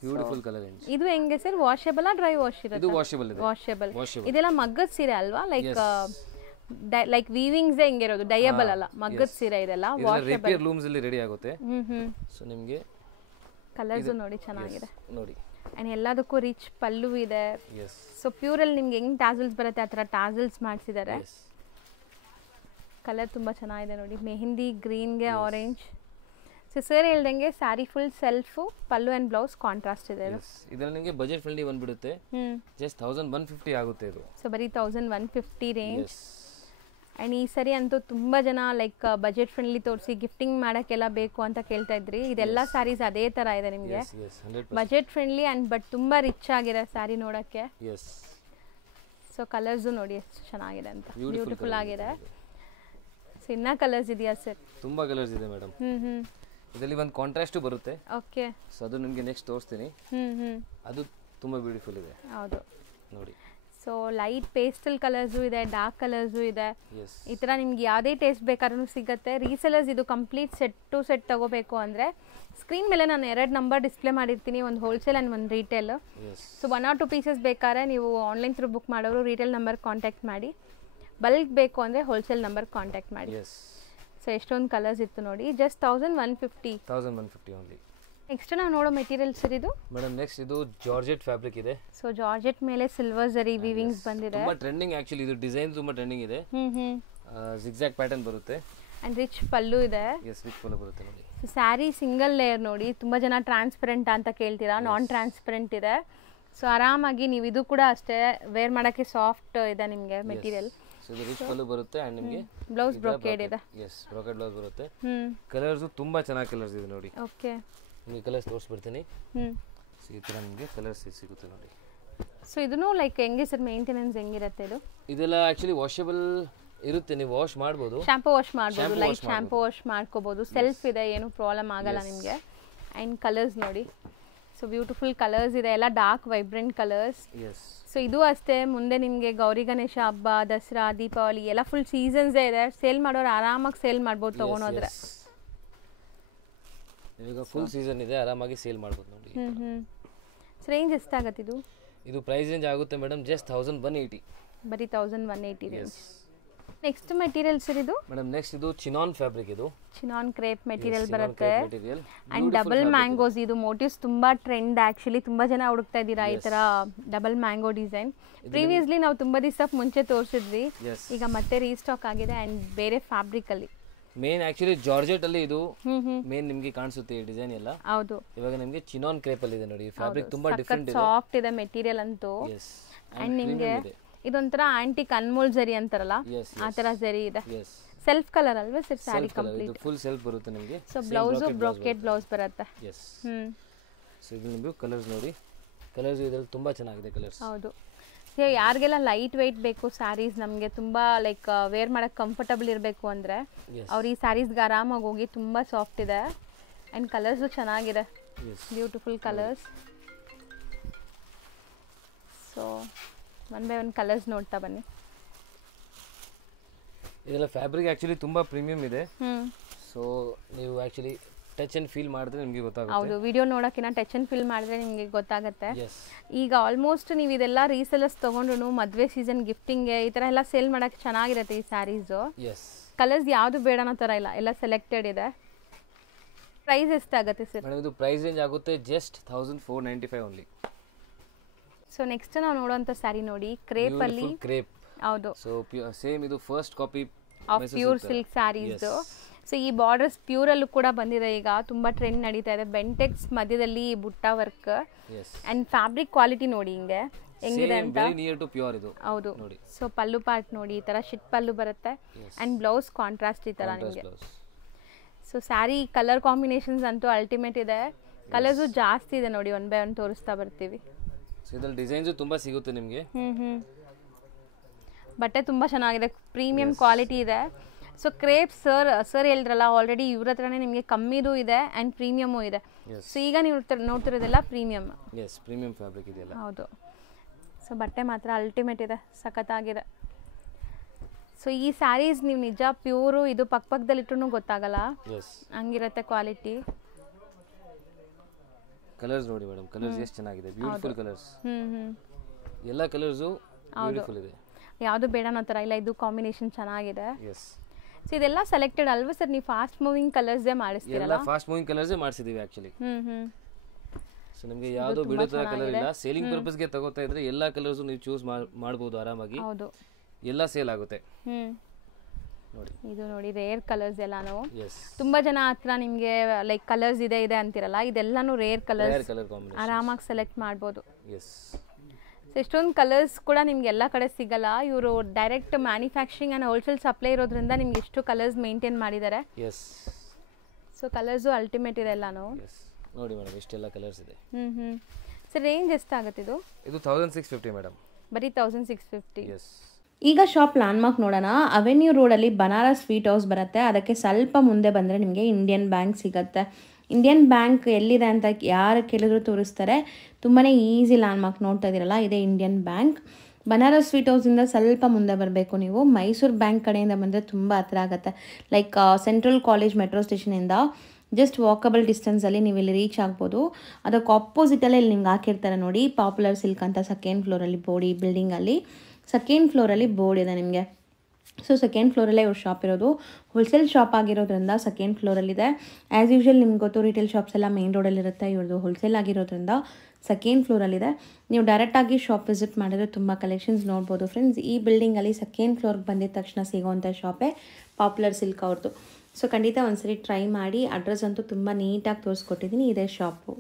ಬ್ಯೂಟಿಫುಲ್ ಕಲರ್ ರೇಂಜ್. ಇದು ಹೆಂಗೆ ಸರ್? ವಾಷಬಲ್ ಡ್ರೈ ವಾಶ್ ಇರುತ್ತೆ? ಇದು ವಾಷಬಲ್ ಇದೆ. ವಾಷಬಲ್. ಇದೆಲ್ಲ ಮಗ್ಗದ ಸೀರೆ ಅಲ್ವಾ? ಲೈಕ್ ವೀವಿಂಗ್ಸ್ ಹೆಂಗಿರೋದು, ಡೈಯಬಲ್ ಅಲ್ಲ, ಮಗ್ಗದ ಸೀರೆ ಇದೆಲ್ಲ. ರೇಪಿಯರ್ ಲೂಮ್ಸ್ ಅಲ್ಲಿ ರೆಡಿ ಆಗುತ್ತೆ. ಸೊ ನಿಮಗೆ ಕಲರ್ಸ್ ನೋಡಿ ಚೆನ್ನಾಗಿದೆ ನೋಡಿ. ಅಂಡ್ ಎಲ್ಲದಕ್ಕೂ ರಿಚ್ ಪಲ್ಲು ಇದೆ. ಸೊ ಪ್ಯೂರ್ ಅಲ್ಲಿ ನಿಮ್ಗೆ ಹೆಂಗ್ ಟಾಸಲ್ಸ್ ಬರುತ್ತೆ ಆ ತರ ಟಾಸಲ್ಸ್ ಮಾಡಿಸಿದ್ದಾರೆ. ಕಲರ್ ತುಂಬಾ ಚೆನ್ನಾಗಿದೆ ನೋಡಿ. ಮೆಹಂದಿ ಗ್ರೀನ್ಗೆ ಆರೆಂಜ್. ಸೊ ಸರ್ ಹೇಳ್ದಂಗೆ sari full self, pallu and blouse contrast ಇದೆ. ಇದರಲ್ಲಿ ನಿಮಗೆ ಬಜೆಟ್ ಫ್ರೆಂಡ್ಲಿ ಬಂದ್ಬಿಡುತ್ತೆ. ಜಸ್ಟ್ 1150 ಆಗುತ್ತೆ ಇದು. ಸೊ ಬರೀ 1150 ರೇಂಜ್. ಅಂಡ್ ಈ ಸರಿ ಅಂತೂ ತುಂಬಾ ಜನ ಲೈಕ್ ಬಜೆಟ್ ಫ್ರೆಂಡ್ಲಿ ತೋರಿಸಿ ಗಿಫ್ಟಿಂಗ್ ಮಾಡಕ್ಕೆಲ್ಲ ಬೇಕು ಅಂತ ಕೇಳ್ತಾ ಇದ್ರಿ. ಇದೆಲ್ಲ ಸ್ಯಾರೀಸ್ ಅದೇ ತರ ಇದೆ ನಿಮಗೆ. ಬಜೆಟ್ ಫ್ರೆಂಡ್ಲಿ ಅಂಡ್ ಬಟ್ ತುಂಬಾ ರಿಚ್ ಆಗಿದೆ ಸ್ಯಾರಿ ನೋಡಕ್ಕೆ. ಸೊ ಕಲರ್ಸು ನೋಡಿ ಎಷ್ಟು ಚೆನ್ನಾಗಿದೆ ಅಂತ, ಬ್ಯೂಟಿಫುಲ್ ಆಗಿದೆ. ಸೊ ಇನ್ನ ಕಲರ್ಸ್ ಇದೆಯಾ ಸರ್? ತುಂಬಾ ಕಲರ್ಸ್ ಇದೆ ಮೇಡಮ್. ಇದರಲ್ಲಿ ಒಂದು ಕಾಂಟ್ರಾಸ್ಟ್ ಬರುತ್ತೆ. ಓಕೆ. ಸೊ ಅದು ನಿಮಗೆ ನೆಕ್ಸ್ಟ್ ತೋರಿಸ್ತೀನಿ. ಅದು ತುಂಬಾ ಬ್ಯೂಟಿಫುಲ್ ಇದೆ. ಹೌದು ನೋಡಿ. ಸೊ ಲೈಟ್ ಪೇಸ್ಟಲ್ ಕಲರ್ಸು ಇದೆ, ಡಾರ್ಕ್ ಕಲರ್ಸು ಇದೆ. ಎಸ್. ಈ ಥರ ನಿಮ್ಗೆ ಯಾವುದೇ ಟೇಸ್ಟ್ ಬೇಕಾದ್ರೂ ಸಿಗುತ್ತೆ. ರೀಸೆಲರ್ಸ್ ಇದು ಕಂಪ್ಲೀಟ್ ಸೆಟ್ ಟು ಸೆಟ್ ತಗೋಬೇಕು ಅಂದರೆ ಸ್ಕ್ರೀನ್ ಮೇಲೆ ನಾನು 2 ನಂಬರ್ ಡಿಸ್ಪ್ಲೇ ಮಾಡಿರ್ತೀನಿ, ಒಂದು ಹೋಲ್ಸೇಲ್ ಆ್ಯಂಡ್ ಒಂದು ರೀಟೇಲ್. ಸೊ 1 or 2 ಪೀಸಸ್ ಬೇಕಾದ್ರೆ ನೀವು ಆನ್ಲೈನ್ ಥ್ರೂ ಬುಕ್ ಮಾಡೋರು ರೀಟೇಲ್ ನಂಬರ್ ಕಾಂಟ್ಯಾಕ್ಟ್ ಮಾಡಿ, ಬಲ್ಕ್ ಬೇಕು ಅಂದರೆ ಹೋಲ್ಸೇಲ್ ನಂಬರ್ ಕಾಂಟ್ಯಾಕ್ಟ್ ಮಾಡಿ. ಸೊ ಎಷ್ಟೊಂದು ಕಲರ್ಸ್ ಇತ್ತು ನೋಡಿ. Just 1150 only. ನೆಕ್ಸ್ಟ್ ನಾವು ನೋಡೋ ಮೆಟೀರಿಯಲ್ ಸರ್ ಇದು ಮೇಡಮ್. ನೆಕ್ಸ್ಟ್ ಇದು ಜಾರ್ಜೆಟ್ ಫ್ಯಾಬ್ರಿಕ್ ಇದೆ. ಸೊ ಜಾರ್ಜೆಟ್ ಮೇಲೆ ಸಿಲ್ವರ್ ಜರಿ ವೀವಿಂಗ್ಸ್ ಬಂದಿದೆ. ತುಂಬಾ ಟ್ರೆಂಡಿಂಗ್ ಆಕ್ಚುಲಿ, ಇದು ಡಿಸೈನ್ ತುಂಬಾ ಟ್ರೆಂಡಿಂಗ್ ಇದೆ. ಜಿಗ್ಜಾಗ್ ಪ್ಯಾಟರ್ನ್ ಬರುತ್ತೆ ಅಂಡ್ ರಿಚ್ ಪಲ್ಲು ಇದೆ. ಎಸ್, ರಿಚ್ ಪಲ್ಲು ಬರುತ್ತೆ ನೋಡಿ. ಸೊ ಸ್ಯಾರಿ ಸಿಂಗಲ್ ಲೇಯರ್ ನೋಡಿ. ತುಂಬಾ ಜನ ಟ್ರಾನ್ಸ್ಪರೆಂಟ್ ಅಂತ ಕೇಳ್ತೀರಾ, ನಾನ್ ಟ್ರಾನ್ಸ್ಪರೆಂಟ್ ಇದೆ. ಸೊ ಆರಾಮಾಗಿ ನೀವು ಇದು ಕೂಡ ಅಷ್ಟೇ ವೇರ್ ಮಾಡೋಕ್ಕೆ ಸಾಫ್ಟ್ ಇದೆ ನಿಮಗೆ ಮೆಟೀರಿಯಲ್. ಸೊ ಇದು ರಿಚ್ ಪಲ್ಲು ಬರುತ್ತೆ ಅಂಡ್ ನಿಮಗೆ ಬ್ಲೌಸ್ ಬ್ರೊಕೇಡ್ ಇದೆ. ಎಸ್, ಬ್ರೊಕೇಡ್ ಬ್ಲೌಸ್ ಬರುತ್ತೆ. ಕಲರ್ಸ್ ತುಂಬಾ ಚೆನ್ನಾಗಿ ಕಲರ್ಸ್ ಇದೆ ನೋಡಿ. ಓಕೆ. ನಿಮಗೆ ಕಲರ್ಸ್ ತೋರಿಸ್ಬಿಡ್ತೀನಿ. ಸೊ ಈ ಥರ ನಿಮಗೆ ಕಲರ್ಸ್ ಸಿಗುತ್ತೆ ನೋಡಿ. ಸೊ ಇದನ್ನು ಲೈಕ್ ಹೆಂಗೆ ಸರ್ ಮೇಂಟೆನೆನ್ಸ್ ಹೆಂಗಿರುತ್ತೆ ಇದು? ಇದೆಲ್ಲ ಆಕ್ಚುಲಿ ವಾಷಬಲ್ ಇರುತ್ತೆ, ನೀವು ವಾಶ್ ಮಾಡ್ಬೋದು, ಶಾಂಪೂ ವಾಶ್ ಮಾಡ್ಬೋದು, ಲೈಟ್ ಶಾಂಪೂ ವಾಶ್ ಮಾಡ್ಕೋಬಹುದು. ಸೆಲ್ಫ್ ಇದೆ, ಏನು ಪ್ರಾಬ್ಲಮ್ ಆಗಲ್ಲ ನಿಮಗೆ. ಆ್ಯಂಡ್ ಕಲರ್ಸ್ ನೋಡಿ. ಸೊ ಬ್ಯೂಟಿಫುಲ್ ಕಲರ್ಸ್ ಇದೆ, ಎಲ್ಲ ಡಾರ್ಕ್ ವೈಬ್ರೆಂಟ್ ಕಲರ್ಸ್. ಸೊ ಇದು ಅಷ್ಟೇ, ಮುಂದೆ ನಿಮಗೆ ಗೌರಿ ಗಣೇಶ ಹಬ್ಬ, ದಸರಾ, ದೀಪಾವಳಿ ಎಲ್ಲ ಫುಲ್ ಸೀಸನ್ಸೇ ಇದೆ. ಸೇಲ್ ಮಾಡೋರು ಆರಾಮಾಗಿ ಸೇಲ್ ಮಾಡ್ಬೋದು ತೊಗೊಂಡೋದ್ರೆ. ಈಗ ಫುಲ್ ಸೀಸನ್ ಇದೆ, ಆರಾಮಾಗಿ ಸೇಲ್ ಮಾಡ್ಬೋದು ನೋಡಿ. ಸೊ ರೇಂಜ್ ಎಷ್ಟಾಗತ್ತೆ ಇದು? ಇದು ಪ್ರೈಸ್ ರೇಂಜ್ ಆಗುತ್ತೆ ಮೇಡಮ್ ಜಸ್ಟ್ 1180. ಬರೀ 1180 ರೇಂಜ್. ನೆಕ್ಸ್ಟ್ ಮೆಟೀರಿಯಲ್ ಸರ್ ಇದು? ಮೇಡಮ್ ನೆಕ್ಸ್ಟ್ ಇದು ಚಿನಾನ್ ಫ್ಯಾಬ್ರಿಕ್. ಇದು ಚಿನಾನ್ ಕ್ರೇಪ್ ಮೆಟೀರಿಯಲ್ ಬರುತ್ತೆ. ಅಂಡ್ ಡಬಲ್ ಮ್ಯಾಂಗೋಸ್, ಇದು ಮೋಟಿವ್ಸ್ ತುಂಬಾ ಟ್ರೆಂಡ್ ಆಕ್ಚುಲಿ. ತುಂಬಾ ಜನ ಹುಡುಕ್ತಾ ಇದ್ದೀರಾ ಈ ತರ ಡಬಲ್ ಮ್ಯಾಂಗೋ ಡಿಸೈನ್. ಪ್ರೀವಿಯಸ್ಲಿ ನಾವು ತುಂಬಾ ದಿವಸ ಮುಂಚೆ ತೋರಿಸಿದ್ವಿ, ಈಗ ಮತ್ತೆ ರೀಸ್ಟಾಕ್ ಆಗಿದೆ ಅಂಡ್ ಬೇರೆ ಫ್ಯಾಬ್ರಿಕ್ ಅಲ್ಲಿ. ಮೇನ್ ಆಕ್ಚುಲಿ ಜಾರ್ಜೆಟ್ ಅಲ್ಲಿ ಇದು ಮೇನ್ ನಿಮಗೆ ಕಾಣಿಸುತ್ತೆ ಈ ಡಿಸೈನ್ ಎಲ್ಲ. ಹೌದು. ಇವಾಗ ನಿಮಗೆ ಚಿನಾನ್ ಕ್ರೇಪ್ ಅಲ್ಲಿ ಇದೆ ನೋಡಿ. ಫ್ಯಾಬ್ರಿಕ್ ತುಂಬಾ ಡಿಫರೆಂಟ್ ಇದೆ, ಸಾಫ್ಟ್ ಇದೆ ಮೆಟೀರಿಯಲ್ ಅಂತೂ. ಅಂಡ್ ನಿಮಗೆ ಇದೊಂಥರ ಆಂಟಿಕ್ ಅನ್ಮೋಲ್ ಜರಿ ಅಂತಾರಲ್ಲ ಆ ತರ ಜರಿ ಇದೆ. ಸೆಲ್ಫ್ ಕಲರ್ ಅಲ್ವಾ ಸರ್ ಸ್ಯಾರಿ ಕಂಪ್ಲೀಟ್? ಇದು ಫುಲ್ ಸೆಲ್ಫ್ ಬರುತ್ತೆ ನಿಮಗೆ. ಸೊ ಬ್ಲೌಸ್ ಬ್ರೊಕೇಡ್ ಬ್ಲೌಸ್ ಬರುತ್ತೆ. ಸೊ ಇದು ನಿಮಗೆ ಕಲರ್ಸ್ ನೋಡಿ. ಕಲರ್ಸ್ ಇದರಲ್ಲಿ ತುಂಬಾ ಚೆನ್ನಾಗಿದೆ ಕಲರ್ಸ್. ಹೌದು. ಯಾರಿಗೆಲ್ಲ ಲೈಟ್ ವೆಯ್ಟ್ ಬೇಕು ಸ್ಯಾರೀಸ್, ನಮಗೆ ತುಂಬ ಲೈಕ್ ವೇರ್ ಮಾಡೋಕ್ಕೆ ಕಂಫರ್ಟಬಲ್ ಇರಬೇಕು ಅಂದರೆ ಅವ್ರು ಈ ಸ್ಯಾರೀಸ್ಗೆ ಆರಾಮಾಗಿ ಹೋಗಿ. ತುಂಬ ಸಾಫ್ಟ್ ಇದೆ ಆ್ಯಂಡ್ ಕಲರ್ಸು ಚೆನ್ನಾಗಿದೆ, beautiful colours. So 1 by 1 colours ನೋಡ್ತಾ ಬನ್ನಿ. ಇದೆಲ್ಲ ಫ್ಯಾಬ್ರಿಕ್ ಆ್ಯಕ್ಚುಲಿ ತುಂಬ ಪ್ರೀಮಿಯಮ್ ಇದೆ. ಸೊ ನೀವು ಆ್ಯಕ್ಚುಲಿ ಟಚ್ ಅಂಡ್ ಫೀಲ್ ಮಾಡಿದ್ರೆ ನಿಮಗೆ ಗೊತ್ತಾಗುತ್ತೆ. ಹೌದು, ವಿಡಿಯೋ ನೋಡೋಕ್ಕಿಂತ ಟಚ್ ಅಂಡ್ ಫೀಲ್ ಮಾಡಿದ್ರೆ ನಿಮಗೆ ಗೊತ್ತಾಗುತ್ತೆ. ಈಗ ಆಲ್ಮೋಸ್ಟ್ ನೀವು ಇದೆಲ್ಲ ರೀಸೆಲರ್ಸ್ ತೊಗೊಂಡ್ರು ಮದುವೆ ಸೀಸನ್ ಗಿಫ್ಟಿಂಗ್ಗೆ ಈ ಥರ ಎಲ್ಲ ಸೇಲ್ ಮಾಡೋಕ್ಕೆ ಚೆನ್ನಾಗಿರುತ್ತೆ ಈ ಸ್ಯಾರೀಸು. ಕಲರ್ಸ್ ಯಾವುದು ಬೇಡ ಅನ್ನೋ ಥರ ಇಲ್ಲ, ಎಲ್ಲ ಸೆಲೆಕ್ಟೆಡ್ ಇದೆ. ಪ್ರೈಸ್ ಎಷ್ಟಾಗುತ್ತೆ ಸರ್? ಮೇಡಮ್ ಇದು ಪ್ರೈಸ್ ರೇಂಜ್ ಆಗುತ್ತೆ ಜಸ್ಟ್ 1495 ಓನ್ಲಿ. ಸೊ ನೆಕ್ಸ್ಟ್ ನಾವು ನೋಡುವಂಥ ಸ್ಯಾರಿ ನೋಡಿ, ಕ್ರೇಪ್ ಅಲ್ಲಿ. ಕ್ರೇಪ್, ಹೌದು. ಸೊ ಸೇಮ್ ಇದು first copy of pure silk sarees. So ಈ ಬಾರ್ಡರ್ಸ್ ಪ್ಯೂರಲ್ಲೂ ಕೂಡ ಬಂದಿದೆ, ಈಗ ತುಂಬ ಟ್ರೆಂಡ್ ನಡೀತಾ ಇದೆ. ಬೆಂಟೆಕ್ಸ್ ಮಧ್ಯದಲ್ಲಿ ಬುಟ್ಟ ವರ್ಕ್ ಅಂಡ್ ಫ್ಯಾಬ್ರಿಕ್ ಕ್ವಾಲಿಟಿ ನೋಡಿ ಹಿಂಗೆ ಹೆಂಗಿದೆ ಅಂತ. ಹೌದು. ಸೊ ಪಲ್ಲು ಪಾರ್ಟ್ ನೋಡಿ, ಈ ಥರ ಶಿಟ್ ಪಲ್ಲು ಬರುತ್ತೆ ಅಂಡ್ ಬ್ಲೌಸ್ ಕಾಂಟ್ರಾಸ್ಟ್ ಈ ಥರ ನಿಮಗೆ. ಸೊ ಸ್ಯಾರಿ ಕಲರ್ ಕಾಂಬಿನೇಷನ್ಸ್ ಅಂತೂ ಅಲ್ಟಿಮೇಟ್ ಇದೆ. ಕಲರ್ಸು ಜಾಸ್ತಿ ಇದೆ ನೋಡಿ, 1 by 1 ತೋರಿಸ್ತಾ ಬರ್ತೀವಿ. ಇದರಲ್ಲಿ ಡಿಸೈನ್ಸ್ ತುಂಬಾ ಸಿಗುತ್ತೆ ನಿಮಗೆ. ಬಟ್ಟೆ ತುಂಬಾ ಚೆನ್ನಾಗಿದೆ, ಪ್ರೀಮಿಯಂ ಕ್ವಾಲಿಟಿ ಇದೆ. ಸೊ ಕ್ರೇಪ್ ಸರ್ ಹೇಳಿದ್ರಲ್ಲ ಆಲ್ರೆಡಿ, ಇವ್ರ ಹತ್ರನೇ ನಿಮಗೆ ಕಮ್ಮಿದು ಇದೆ ಆ್ಯಂಡ್ ಪ್ರೀಮಿಯಮು ಇದೆ. ಸೊ ಈಗ ನೀವು ನೋಡ್ತಿರೋದೆಲ್ಲ ಪ್ರೀಮಿಯಮ್. ಪ್ರೀಮಿಯಂ ಫ್ಯಾಬ್ರಿಕ್ ಇದೆಯಲ್ಲ. ಹೌದು. ಸೊ ಬಟ್ಟೆ ಮಾತ್ರ ಅಲ್ಟಿಮೇಟ್ ಇದೆ, ಸಖತ್ತಾಗಿದೆ. ಸೊ ಈ ಸ್ಯಾರೀಸ್ ನೀವು ನಿಜ ಪ್ಯೂರು, ಇದು ಪಕ್ಕದಲ್ಲಿಟ್ಟರು ಗೊತ್ತಾಗಲ್ಲ, ಹಂಗಿರುತ್ತೆ ಕ್ವಾಲಿಟಿ. ಕಲರ್ಸ್ ನೋಡಿ ಮೇಡಮ್, ಕಲರ್ಸ್ ಎಷ್ಟು ಚೆನ್ನಾಗಿದೆ, ಬ್ಯೂಟಿಫುಲ್ ಕಲರ್ಸ್. ಎಲ್ಲ ಕಲರ್ಸು ಬ್ಯೂಟಿಫುಲ್ ಇದೆ, ಯಾವುದು ಬೇಡ ಅನ್ನೋ ಥರ ಇಲ್ಲ. ಇದು ಕಾಂಬಿನೇಷನ್ ಚೆನ್ನಾಗಿದೆ. ಸೊ ಇದೆಲ್ಲ ಸೆಲೆಕ್ಟೆಡ್ ಅಲ್ವಾ ಸರ್? ನೀವು ಫಾಸ್ಟ್ ಮೂವಿಂಗ್ ಕಲರ್ಸೇ ಮಾಡಿಸ್ತೀರಲ್ಲ? ಫಾಸ್ಟ್ ಮೂವಿಂಗ್ ಕಲರ್ಸೇ ಮಾಡಿಸಿದೀವಿ ಆಕ್ಚುಲಿ. ಸೊ ನಿಮಗೆ ಯಾವುದು ಬಿಡೋ ಥರ ಕಲರ್ ಇಲ್ಲ. ಸೇಲಿಂಗ್ ಪರ್ಪಸ್ಗೆ ತಗೋತಾ ಇದ್ರೆ ಎಲ್ಲ ಕಲರ್ಸ್ ನೀವು ಚೂಸ್ ಮಾಡಬಹುದು ಆರಾಮಾಗಿ. ಹೌದು, ಎಲ್ಲ ಸೇಲ್ ಆಗುತ್ತೆ. ನೋಡಿ ಇದು ನೋಡಿ ರೇರ್ ಕಲರ್ಸ್ ಎಲ್ಲಾನು. ತುಂಬಾ ಜನ ಹತ್ರ ನಿಮಗೆ ಲೈಕ್ ಕಲರ್ಸ್ ಇದೆ ಅಂತಿರಲ್ಲ, ಇದೆಲ್ಲಾನು ರೇರ್ ಕಲರ್ಸ್, ಆರಾಮಾಗಿ ಸೆಲೆಕ್ಟ್ ಮಾಡ್ಬೋದು. ಎಷ್ಟೊಂದು ಕಲರ್ಸ್ ಕೂಡ ನಿಮ್ಗೆ ಎಲ್ಲ ಕಡೆ ಸಿಗಲ್ಲ. ಇವರು direct manufacturing and wholesale supply ಇರೋದ್ರಿಂದ ನಿಮ್ಗೆ ಎಷ್ಟು ಕಲರ್ಸ್ ಮೇಂಟೈನ್ ಮಾಡಿದ್ದಾರೆ. ಸೊ ಕಲರ್ಸು ಅಲ್ಟಿಮೇಟ್ ಇದೆ ಎಲ್ಲಾನು. ನೋಡಿ ಮೇಡಮ್, ಇಷ್ಟೆಲ್ಲ ಕಲರ್ಸ್ ಇದೆ. ಸರ್ ರೇಂಜ್ ಎಷ್ಟಾಗುತ್ತೆ ಇದು? ಇದು 1650 ಮೇಡಮ್. ಬರೀ 1650. ಎಸ್. ಈಗ ಶಾಪ್ ಲ್ಯಾಂಡ್ಮಾರ್ಕ್ ನೋಡೋಣ. ಅವೆನ್ಯೂ ರೋಡಲ್ಲಿ ಬನಾರಸ್ ಸ್ವೀಟ್ ಹೌಸ್ ಬರುತ್ತೆ. ಅದಕ್ಕೆ ಸ್ವಲ್ಪ ಮುಂದೆ ಬಂದರೆ ನಿಮಗೆ ಇಂಡಿಯನ್ ಬ್ಯಾಂಕ್ ಸಿಗುತ್ತೆ. ಇಂಡಿಯನ್ ಬ್ಯಾಂಕ್ ಎಲ್ಲಿದೆ ಅಂತ ಯಾರು ಕೇಳಿದ್ರು ತೋರಿಸ್ತಾರೆ. ತುಂಬಾ ಈಸಿ ಲ್ಯಾಂಡ್ಮಾರ್ಕ್ ನೋಡ್ತಾ ಇದ್ದೀರಲ್ಲ, ಇದೇ ಇಂಡಿಯನ್ ಬ್ಯಾಂಕ್. ಬನಾರಸ್ ಸ್ವೀಟ್ ಹೌಸಿಂದ ಸ್ವಲ್ಪ ಮುಂದೆ ಬರಬೇಕು ನೀವು. ಮೈಸೂರು ಬ್ಯಾಂಕ್ ಕಡೆಯಿಂದ ಬಂದರೆ ತುಂಬ ಹತ್ರ ಆಗುತ್ತೆ. ಲೈಕ್ ಸೆಂಟ್ರಲ್ ಕಾಲೇಜ್ ಮೆಟ್ರೋ ಸ್ಟೇಷನಿಂದ ಜಸ್ಟ್ ವಾಕಬಲ್ ಡಿಸ್ಟೆನ್ಸಲ್ಲಿ ನೀವು ಇಲ್ಲಿ ರೀಚ್ ಆಗ್ಬೋದು. ಅದಕ್ಕೆ ಆಪೋಸಿಟಲ್ಲೇ ಇಲ್ಲಿ ನಿಮ್ಗೆ ಹಾಕಿರ್ತಾರೆ ನೋಡಿ, ಪಾಪ್ಯುಲರ್ ಸಿಲ್ಕ್ ಅಂತ ಸೆಕೆಂಡ್ ಫ್ಲೋರಲ್ಲಿ ಬೋರ್ಡ್. ಈ ಬಿಲ್ಡಿಂಗಲ್ಲಿ ಸೆಕೆಂಡ್ ಫ್ಲೋರಲ್ಲಿ ಬೋರ್ಡ್ ಇದೆ ನಿಮಗೆ. ಸೊ ಸೆಕೆಂಡ್ ಫ್ಲೋರಲ್ಲೇ ಇವ್ರ ಶಾಪ್ ಇರೋದು. ಹೋಲ್ಸೇಲ್ ಶಾಪ್ ಆಗಿರೋದ್ರಿಂದ ಸೆಕೆಂಡ್ ಫ್ಲೋರಲ್ಲಿದೆ. ಆ್ಯಸ್ ಯೂಶ್ವಲ್ ನಿಮ್ಗೆ ಗೊತ್ತು, ರಿಟೇಲ್ ಶಾಪ್ಸ್ ಎಲ್ಲ ಮೇನ್ ರೋಡಲ್ಲಿರುತ್ತೆ. ಇವ್ರದ್ದು ಹೋಲ್ಸೇಲ್ ಆಗಿರೋದ್ರಿಂದ ಸೆಕೆಂಡ್ ಫ್ಲೋರಲ್ಲಿದೆ. ನೀವು ಡೈರೆಕ್ಟಾಗಿ ಶಾಪ್ ವಿಸಿಟ್ ಮಾಡಿದ್ರೆ ತುಂಬ ಕಲೆಕ್ಷನ್ಸ್ ನೋಡ್ಬೋದು ಫ್ರೆಂಡ್ಸ್. ಈ ಬಿಲ್ಡಿಂಗಲ್ಲಿ ಸೆಕೆಂಡ್ ಫ್ಲೋರ್ಗೆ ಬಂದಿದ ತಕ್ಷಣ ಸಿಗೋವಂಥ ಶಾಪೇ ಪಾಪ್ಯುಲರ್ ಸಿಲ್ಕ್ ಅವ್ರದ್ದು. ಸೊ ಖಂಡಿತ ಒಂದ್ಸರಿ ಟ್ರೈ ಮಾಡಿ. ಅಡ್ರೆಸ್ ಅಂತೂ ತುಂಬ ನೀಟಾಗಿ ತೋರಿಸ್ಕೊಟ್ಟಿದ್ದೀನಿ. ಇದೇ ಶಾಪು.